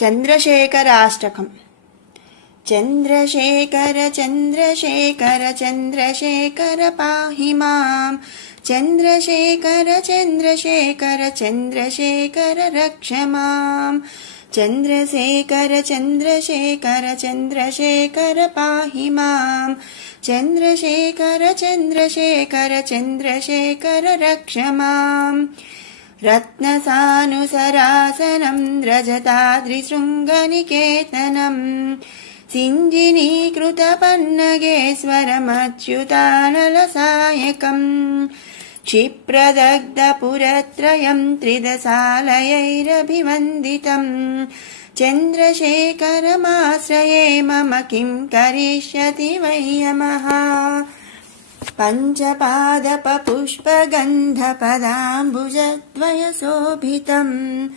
चन्द्रशेखराष्टकम्। चन्द्रशेखर चन्द्रशेखर चन्द्रशेखर पाहि माम्। चन्द्रशेखर चन्द्रशेखर चन्द्रशेखर रक्ष माम्। चन्द्रशेखर चन्द्रशेखर चन्द्रशेखर पाहि माम्। चन्द्रशेखर चन्द्रशेखर चन्द्रशेखर रक्ष माम्। रत्नसानुसरासनम् रजताद्रिशृङ्गनिकेतनम् सिञ्जिनीकृतपन्नगेश्वरमच्युतानलसायकम् क्षिप्रदग्धपुरत्रयम् त्रिदशालयैरभिवन्दितम् चन्द्रशेखरमाश्रये मम किं करिष्यति वै यमः। पञ्चपादपपुष्पगन्धपदाम्बुजद्वयशोभितम्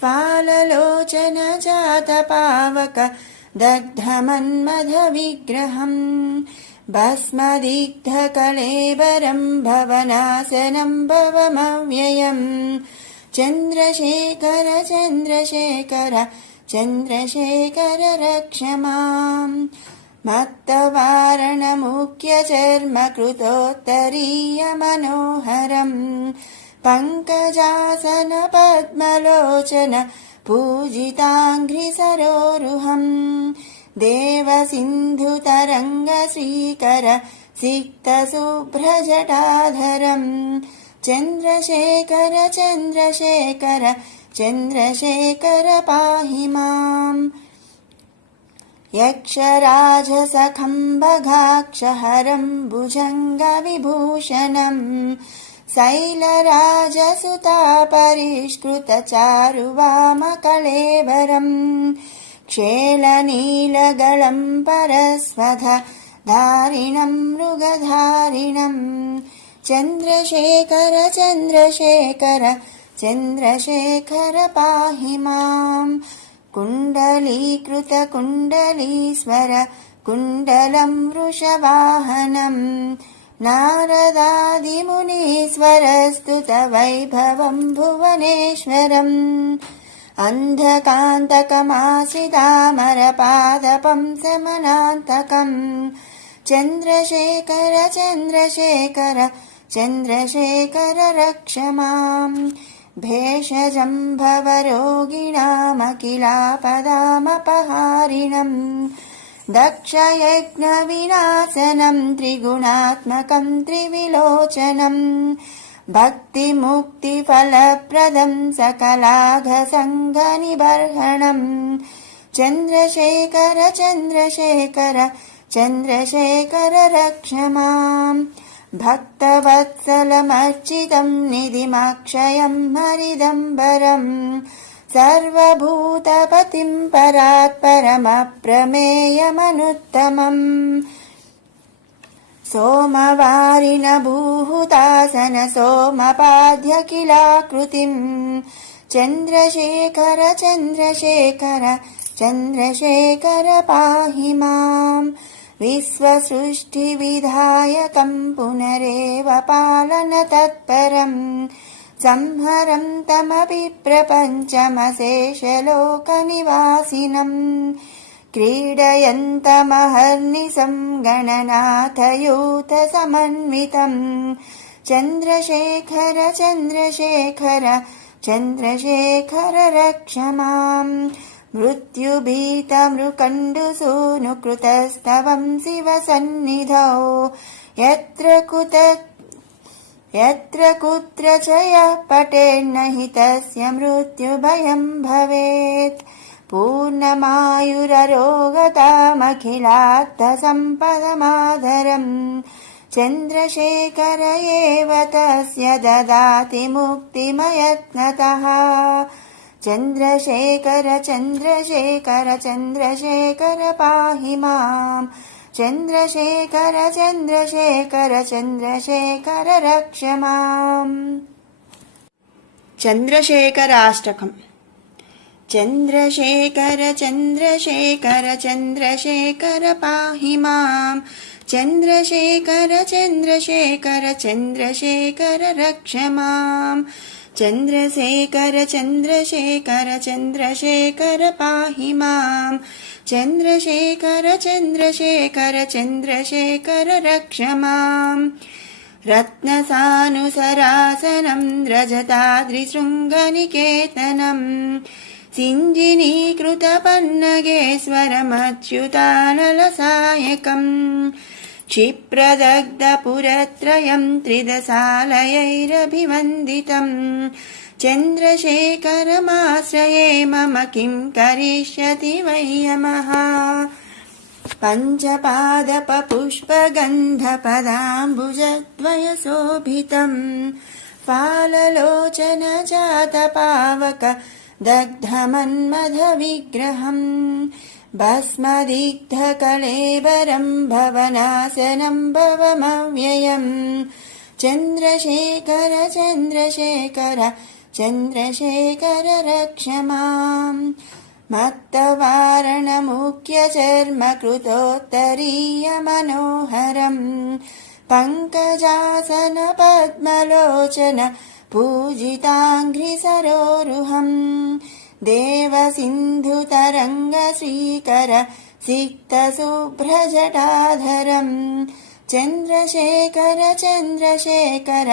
फाललोचनजातपावक दग्धमन्मथविग्रहम् भस्मदिग्धकलेबरम् भवनासनम् भवमव्ययम्। चन्द्रशेखर चन्द्रशेखर चन्द्रशेखर रक्ष माम्। मत्तवारणमुख्यचर्मकृतोत्तरीयमनोहरम् पङ्कजासन पद्मलोचन पूजिताङ्घ्रिसरोरुहम् देवसिन्धुतरङ्गश्रीकर सिक्तशुभ्रजटाधरम् चन्द्रशेखर चन्द्रशेखर चन्द्रशेखर पाहि माम्। यक्षराजसखम्बगाक्षहरम् भुजङ्गविभूषणम् शैलराजसुतापरिष्कृतचारुवामकळेबरम् क्षेलनीलगलम् परस्वध धारिणम् मृगधारिणम् चन्द्रशेखर चन्द्रशेखर चन्द्रशेखर पाहि माम्। कुण्डलीकृतकुण्डलीश्वर कुण्डलम् वृषवाहनम् नारदादिमुनीश्वरस्तुतवैभवम् भुवनेश्वरम् अन्धकान्तकमासितामरपादपम् समनान्तकम् चन्द्रशेखर चन्द्रशेखर चन्द्रशेखर रक्ष माम्। भेषजम् भवरोगिणामखिलापदामपहारिणम् दक्षयज्ञविनाशनम् त्रिगुणात्मकम् त्रिविलोचनम् भक्तिमुक्तिफलप्रदम् सकलाघसङ्गनिबर्हणम् चन्द्रशेखर चन्द्रशेखर चन्द्रशेखर रक्ष माम्। भक्तवत्सलमर्चितम् निधिमक्षयम् हरिदम्बरम् सर्वभूतपतिम् परात्परमप्रमेयमनुत्तमम् सोमवारिण भूहुतासन सोमपाद्यखिलाकृतिम् चन्द्रशेखर चन्द्रशेखर चन्द्रशेखर पाहि माम्। विश्वसृष्टिविधायकम् पुनरेव पालन तत्परम् संहरम् तमपि प्रपञ्चमशेषलोकनिवासिनम् क्रीडयन्तमहर्निशम् गणनाथयूथसमन्वितम् चन्द्रशेखर चन्द्रशेखर चन्द्रशेखर रक्ष माम्। मृत्युभीतमृकण्डुसूनुकृतस्तवम् शिवसन्निधौ यत्र कुत्र च यः पठेन्न हि तस्य मृत्युभयम् भवेत्। पूर्णमायुररोगतामखिलार्थसम्पदमाधरम् चन्द्रशेखर एव तस्य ददाति मुक्तिमयत्नतः। चन्द्रशेखर चन्द्रशेखर चन्द्रशेखर पाहि माम्। चन्द्रशेखर चन्द्रशेखर चन्द्रशेखर रक्ष माम्। चन्द्रशेखराष्टकम्। चन्द्रशेखर चन्द्रशेखर चन्द्रशेखर पाहि माम्। चन्द्रशेखर चन्द्रशेखर चन्द्रशेखर रक्ष माम्। चन्द्रशेखर चन्द्रशेखर चन्द्रशेखर पाहि माम् चन्द्रशेखर चन्द्रशेखर चन्द्रशेखर रक्ष माम् रत्नसानुसरासनं रजताद्रिशृङ्गनिकेतनम् सिञ्जिनीकृतपन्नगेश्वरमच्युतानलसायकम् क्षिप्रदग्धपुरत्रयं त्रिदशालयैरभिवन्दितम् चन्द्रशेखरमाश्रये मम किं करिष्यति वै यमः पञ्चपादपपुष्पगन्धपदाम्बुजद्वयशोभितम् फाललोचनजातपावक दग्धमन्मथविग्रहम् भस्मदिग्धकळेबरम् भवनाशनम् भवमव्ययम् चन्द्रशेखर चन्द्रशेखर चन्द्रशेखर रक्ष माम् मत्तवारणमुख्यचर्मकृतोत्तरीयमनोहरम् पङ्कजासन पद्मलोचन पूजिताङ्घ्रिसरोरुहम् देवसिन्धुतरङ्गश्रीकर सिक्तशुभ्रजटाधरम् चन्द्रशेखर चन्द्रशेखर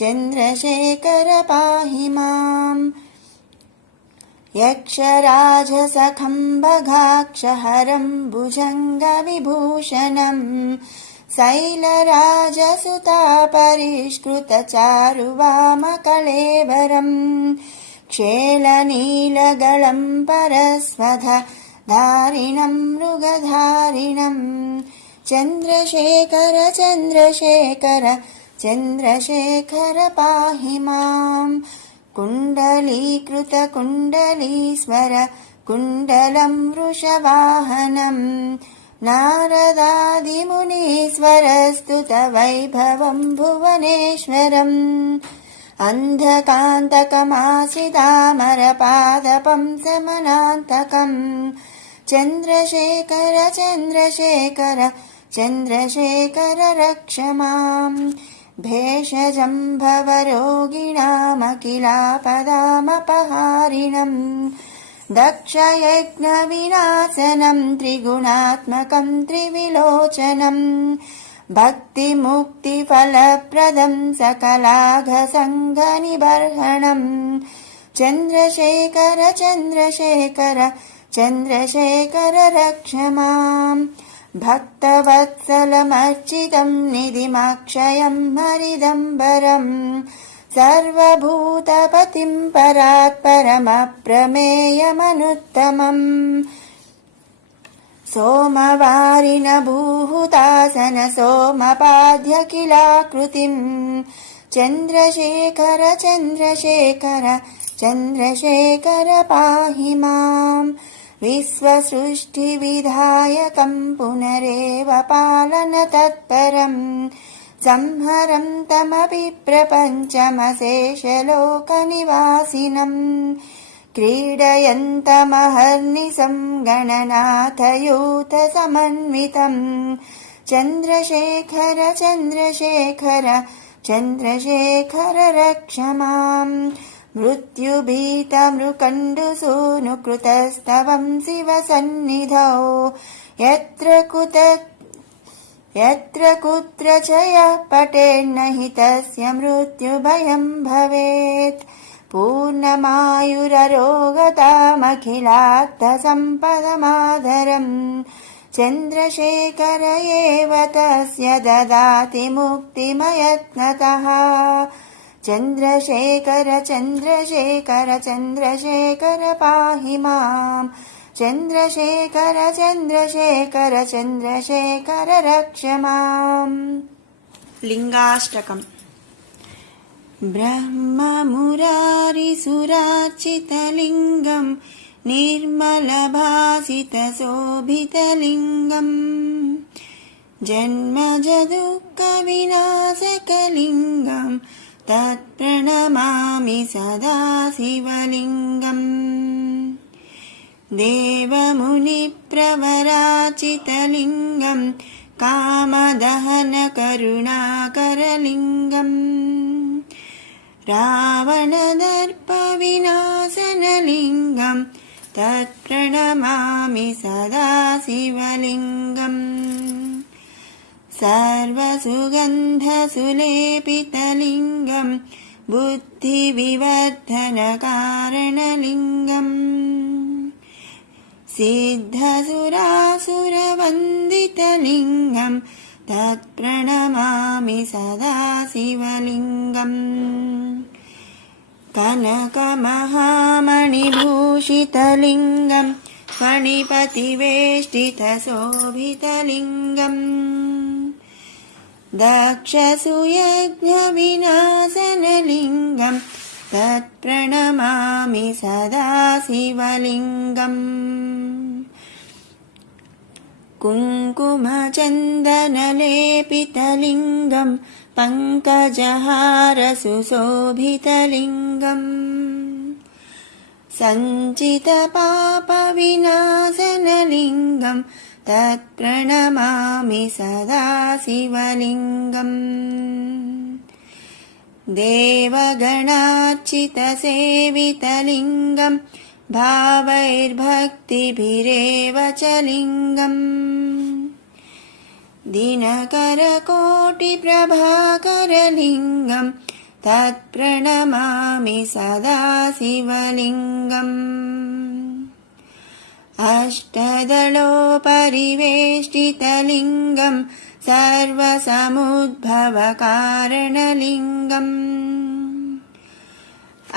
चन्द्रशेखर पाहि माम् यक्षराजसखम्बगाक्षहरम् भुजङ्गविभूषणम् शैलराजसुतापरिष्कृतचारुवामकळेबरम् क्षेलनीलगळम् परस्वध धारिणम् मृगधारिणम् चन्द्रशेखर चन्द्रशेखर चन्द्रशेखर पाहि माम् कुण्डलीकृतकुण्डलीश्वर कुण्डलम् वृषवाहनम् नारदादिमुनीश्वरस्तुतवैभवम् भुवनेश्वरम् अन्धकान्तकमाश्रितामरपादपम् समनान्तकम् चन्द्रशेखर चन्द्रशेखर चन्द्रशेखर रक्ष माम् भेषजम् भवरोगिणामखिलापदामपहारिणम् दक्षयज्ञविनाशनम् त्रिगुणात्मकम् त्रिविलोचनम् भक्तिमुक्तिफलप्रदम् सकलाघसङ्घनिबर्हणम् चन्द्रशेखर चन्द्रशेखर चन्द्रशेखर रक्ष माम् भक्तवत्सलमर्चितम् निधिमक्षयम् हरिदम्बरम् सर्वभूतपतिम् परात्परमप्रमेयमनुत्तमम् सोमवारिण भूहुतासन सोमपाद्यखिलाकृतिम् चन्द्रशेखर चन्द्रशेखर चन्द्रशेखर पाहि माम् विश्वसृष्टिविधायकम् पुनरेव पालन तत्परम् संहरम् तमपि प्रपञ्चमशेषलोकनिवासिनम् क्रीडयन्तमहर्निशम् गणनाथयूथसमन्वितम् चन्द्रशेखर चन्द्रशेखर चन्द्रशेखर रक्ष माम् मृत्युभीतमृकण्डुसूनुकृतस्तवम् शिवसन्निधौ यत्र कुत्र च यः पठेन्न हि तस्य मृत्युभयम् भवेत् पूर्णमायुररोगतामखिलार्थसम्पदमाधरम् चन्द्रशेखर एव तस्य ददाति मुक्तिमयत्नतः चन्द्रशेखर चन्द्रशेखर चन्द्रशेखर पाहि माम् चन्द्रशेखर चन्द्रशेखर चन्द्रशेखर रक्ष माम् लिङ्गाष्टकम् ब्रह्ममुरारिसुरार्चितलिङ्गम् निर्मलभासितशोभितलिङ्गम् जन्मजदुःखविनाशकलिङ्गम् तत्प्रणमामि सदा शिवलिङ्गम् देवमुनिप्रवराचितलिङ्गम् कामदहनकरुणाकरलिङ्गम् रावणदर्पविनाशनलिङ्गं तत्प्रणमामि सदा शिवलिङ्गम् सर्वसुगन्धसुलेपितलिङ्गं बुद्धिविवर्धनकारणलिङ्गम् सिद्धसुरासुरवन्दितलिङ्गं तत्प्रणमामि सदा शिवलिङ्गम् कनकमहामणिभूषितलिङ्गं फणिपतिवेष्टितशोभितलिङ्गम् दक्षसुयज्ञविनाशनलिङ्गं तत्प्रणमामि सदा शिवलिङ्गम् कुङ्कुमचन्दनलेपितलिङ्गं पङ्कजहारसुशोभितलिङ्गम् सञ्चितपापविनाशनलिङ्गं तत्प्रणमामि सदा शिवलिङ्गम् देवगणार्चितसेवितलिङ्गं भावैर्भक्तिभिरेव च लिङ्गम् दिनकरकोटिप्रभाकरलिङ्गं तत्प्रणमामि सदा शिवलिङ्गम् अष्टदलोपरिवेष्टितलिङ्गं सर्वसमुद्भवकारणलिङ्गम्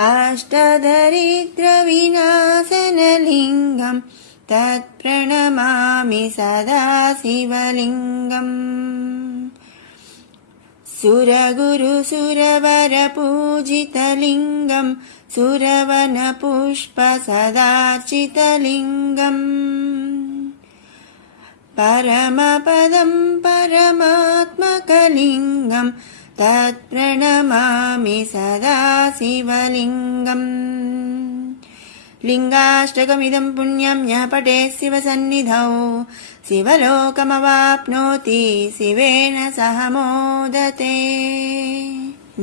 अष्टदरिद्रविनाशनलिङ्गं तत्प्रणमामि सदा शिवलिङ्गम् सुरगुरुसुरवरपूजितलिङ्गं सुरवनपुष्पसदार्चितलिङ्गम् परमपदं परमात्मकलिङ्गं तत्प्रणमामि सदा शिवलिङ्गम् लिङ्गाष्टकमिदं पुण्यं यः पठेत् शिवसन्निधौ शिवलोकमवाप्नोति शिवेन सह मोदते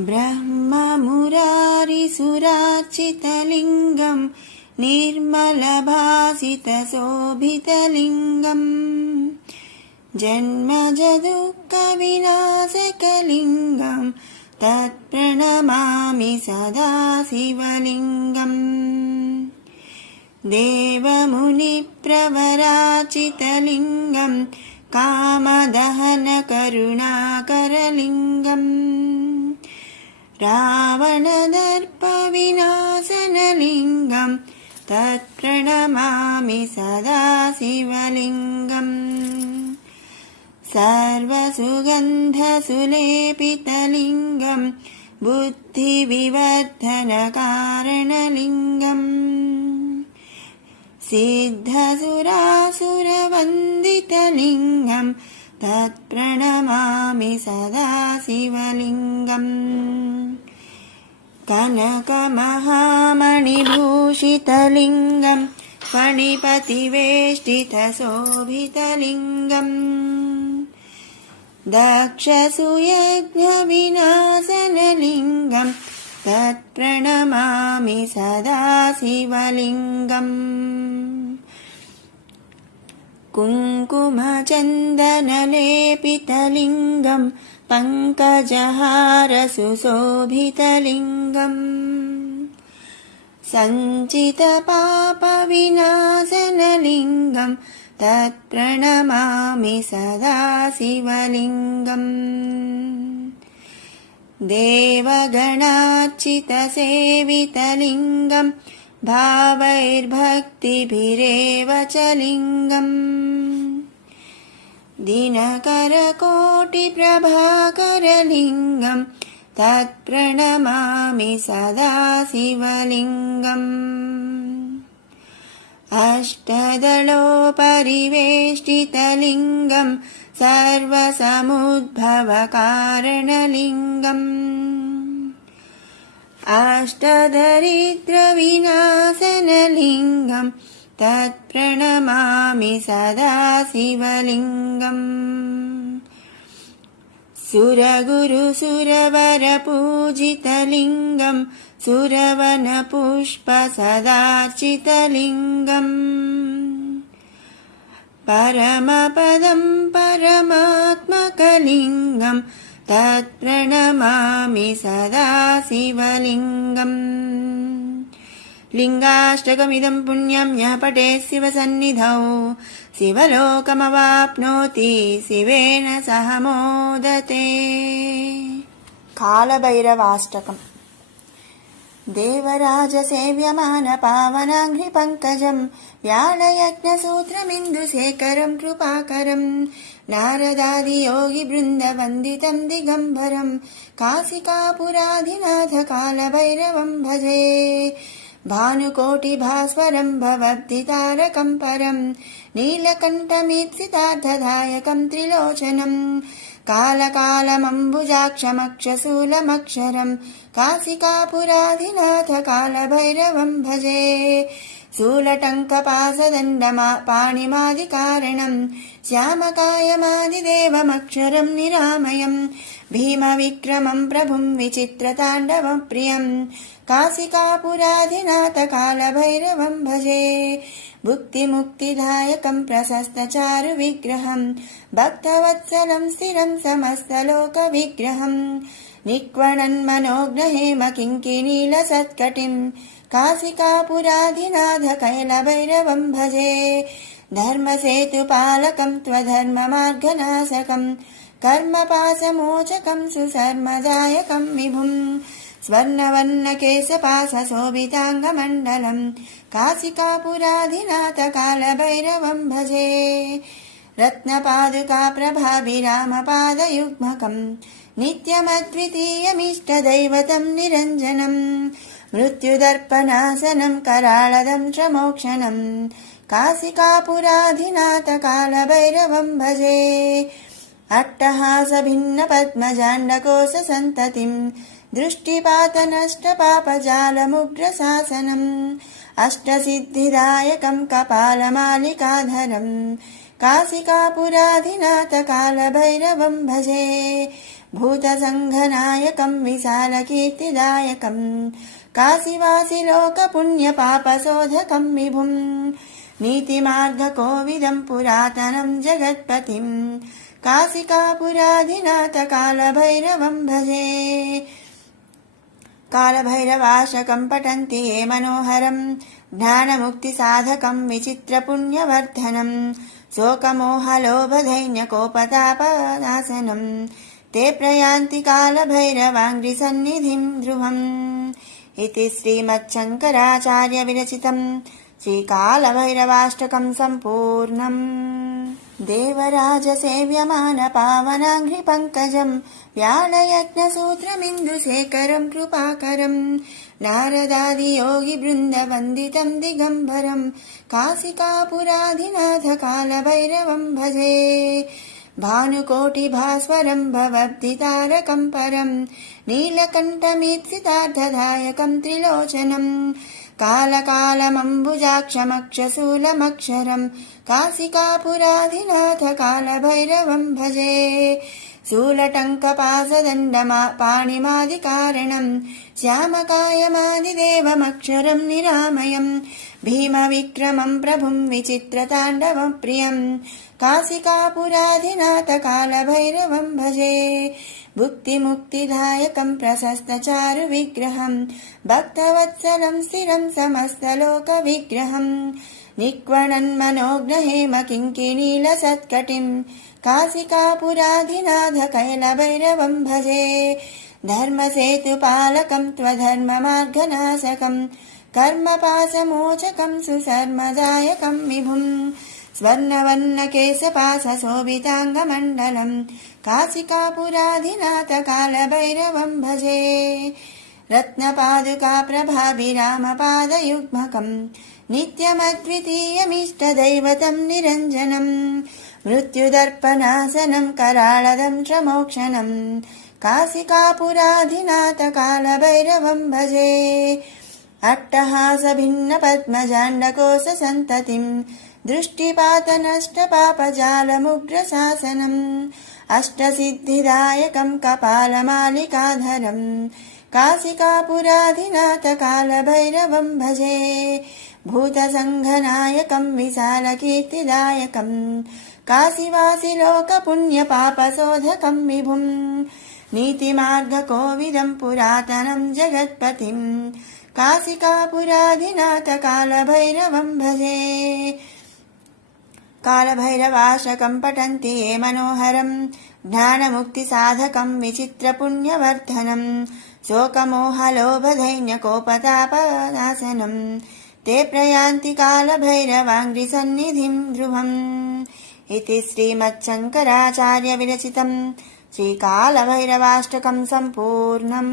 ब्रह्ममुरारिसुरार्चितलिङ्गं निर्मलभासितशोभितलिङ्गम् जन्मजदुःखविनाशकलिङ्गं तत्प्रणमामि सदा शिवलिङ्गम् देवमुनिप्रवराचितलिङ्गं कामदहनकरुणाकरलिङ्गम् रावणदर्पविनाशनलिङ्गं तत्प्रणमामि सदा शिवलिङ्गम् सर्वसुगन्धसुलेपितलिङ्गं बुद्धिविवर्धनकारणलिङ्गम् सिद्धसुरासुरवन्दितलिङ्गं तत्प्रणमामि सदा शिवलिङ्गम् कनकमहामणिभूषितलिङ्गं फणिपतिवेष्टितशोभितलिङ्गम् दक्षसुयज्ञविनाशनलिङ्गं तत्प्रणमामि सदा शिवलिङ्गम् कुङ्कुमचन्दनलेपितलिङ्गं पङ्कजहारसुशोभितलिङ्गम् सञ्चितपापविनाशनलिङ्गं तत्प्रणमामि सदा शिवलिङ्गम् देवगणार्चितसेवितलिङ्गं भावैर्भक्तिभिरेव च लिङ्गम् दिनकरकोटिप्रभाकरलिङ्गं तत्प्रणमामि सदा शिवलिङ्गम् अष्टदलोपरिवेष्टितलिङ्गं सर्वसमुद्भवकारणलिङ्गम् अष्टदरिद्रविनाशनलिङ्गं तत्प्रणमामि सदा शिवलिङ्गम् सुरगुरुसुरवरपूजितलिङ्गम् सुरवनपुष्पसदार्चितलिङ्गम् परमपदम् परमात्मकलिङ्गम् तत्प्रणमामि सदा शिवलिङ्गम् लिङ्गाष्टकमिदं पुण्यं यः पठेत् शिवसन्निधौ शिवलोकमवाप्नोति शिवेन सह मोदते। कालभैरवाष्टकम् देवराजसेव्यमान पावनाङ्घ्रिपङ्कजम् व्यालयज्ञसूत्रमिन्दुशेखरम् कृपाकरम् नारदादियोगिवृन्दवन्दितम् दिगम्बरम् काशिकापुराधिनाथ कालभैरवम् भजे। भानुकोटिभास्वरम् भवद्दितारकम् परम् नीलकण्ठमीप्सितार्थदायकम् त्रिलोचनम् कालकालमम्बुजाक्षमक्षशूलमक्षरम् काशिकापुराधिनाथ कालभैरवम् भजे। शूलटङ्कपाशदण्डपाणिमादिकारणम् श्यामकायमादिदेवमक्षरम् निरामयम् भीमविक्रमम् प्रभुम् विचित्रताण्डवप्रियम् काशिकापुराधिनाथ कालभैरवम् भजे। भुक्तिमुक्तिदायकम् प्रशस्तचारुविग्रहम् भक्तवत्सलम् स्थिरम् समस्तलोकविग्रहम् निक्वणन्मनोग्रहेम किङ्किणीलसत्कटिम् काशिकापुराधिनाथ कैलभैरवम् भजे। धर्मसेतुपालकम् त्वधर्ममार्गनाशकम् कर्मपाशमोचकम् सुसर्मदायकम् विभुम् स्वर्णवर्णकेशपाशशोभिताङ्गमण्डलम् काशिकापुराधिनाथ कालभैरवम् भजे। रत्नपादुका प्रभाभिरामपादयुग्मकम् नित्यमद्वितीयमिष्टदैवतम् निरञ्जनम् मृत्युदर्पणासनम् कराळदम् च मोक्षणम् काशिकापुराधिनाथ कालभैरवम् भजे। अट्टहासभिन्नपद्मजाण्डकोशसन्ततिम् दृष्टिपातनष्टपापजालमुग्रशासनम् अष्टसिद्धिदायकम् कपालमालिकाधरम् काशिकापुराधिनाथ कालभैरवम् भजे। भूतसङ्घनायकम् विशालकीर्तिदायकम् काशीवासिलोकपुण्यपापशोधकम् विभुम् नीतिमार्गकोविदम् पुरातनम् जगत्पतिम् काशिकापुराधिनाथ कालभैरवम् भजे। कालभैरवाष्टकम् पठन्ति ये मनोहरम् ज्ञानमुक्तिसाधकम् विचित्रपुण्यवर्धनम् शोकमोहलोभदैन्यकोपतापनाशनम् ते प्रयान्ति कालभैरवाङ्घ्रिसन्निधिम् ध्रुवम् इति श्रीमच्छङ्कराचार्य विरचितम् श्रीकालभैरवाष्टकम् सम्पूर्णम्। देवराजसेव्यमान पावनाङ्घ्रिपङ्कजम् व्यालयज्ञसूत्रमिन्दुशेखरम् कृपाकरम् नारदादियोगिवृन्दवन्दितम् दिगम्बरम् काशिकापुराधिनाथ कालभैरवम् भजे। भानुकोटिभास्वरम् भवद्दितारकम् परम् नीलकण्ठमीप्सितार्थदायकम् त्रिलोचनम् कालकालमम्बुजाक्षमक्षशूलमक्षरम् काशिकापुराधिनाथ कालभैरवम् भजे। शूलटङ्कपाशदण्डपाणिमादिकारणम् श्यामकायमादिदेवमक्षरम् निरामयम् भीमविक्रमम् प्रभुम् विचित्रताण्डवप्रियम् काशिकापुराधिनाथ कालभैरवम् भजे। भुक्तिमुक्तिदायकम् प्रशस्तचारुविग्रहम् भक्तवत्सलम् स्थिरम् समस्तलोकविग्रहम् निक्वणन्मनोग्रहेम किङ्किणीलसत्कटिम् काशिकापुराधिनाथ कैलभैरवम् भजे। धर्मसेतुपालकम् त्वधर्ममार्गनाशकम् कर्मपाशमोचकम् सुसर्मदायकम् विभुम् स्वर्णवर्णकेशपाशशोभिताङ्गमण्डलम् काशिकापुराधिनाथ कालभैरवम् भजे। रत्नपादुका प्रभाभिरामपादयुग्मकम् नित्यमद्वितीयमिष्टदैवतम् निरञ्जनम् मृत्युदर्पणासनम् कराळदम् च मोक्षणम् काशिकापुराधिनाथ कालभैरवम् भजे। अट्टहासभिन्नपद्मजाण्डकोशसन्ततिम् दृष्टिपातनष्टपापजालमुग्रशासनम् अष्टसिद्धिदायकं कपालमालिकाधरं काशिकापुराधिनाथकालभैरवं भजे भूतसङ्घनायकं विशालकीर्तिदायकं काशीवासिलोकपुण्यपापशोधकं विभुं नीतिमार्गकोविदं पुरातनं जगत्पतिं काशिकापुराधिनाथकालभैरवं भजे कालभैरवाष्टकं पठन्ति ये मनोहरं ज्ञानमुक्तिसाधकं विचित्रपुण्यवर्धनं शोकमोहलोभदैन्यकोपतापनाशनं ते प्रयान्ति कालभैरवाङ्घ्रिसन्निधिं ध्रुवम् इति श्रीमच्छङ्कराचार्यविरचितं श्रीकालभैरवाष्टकं सम्पूर्णम्।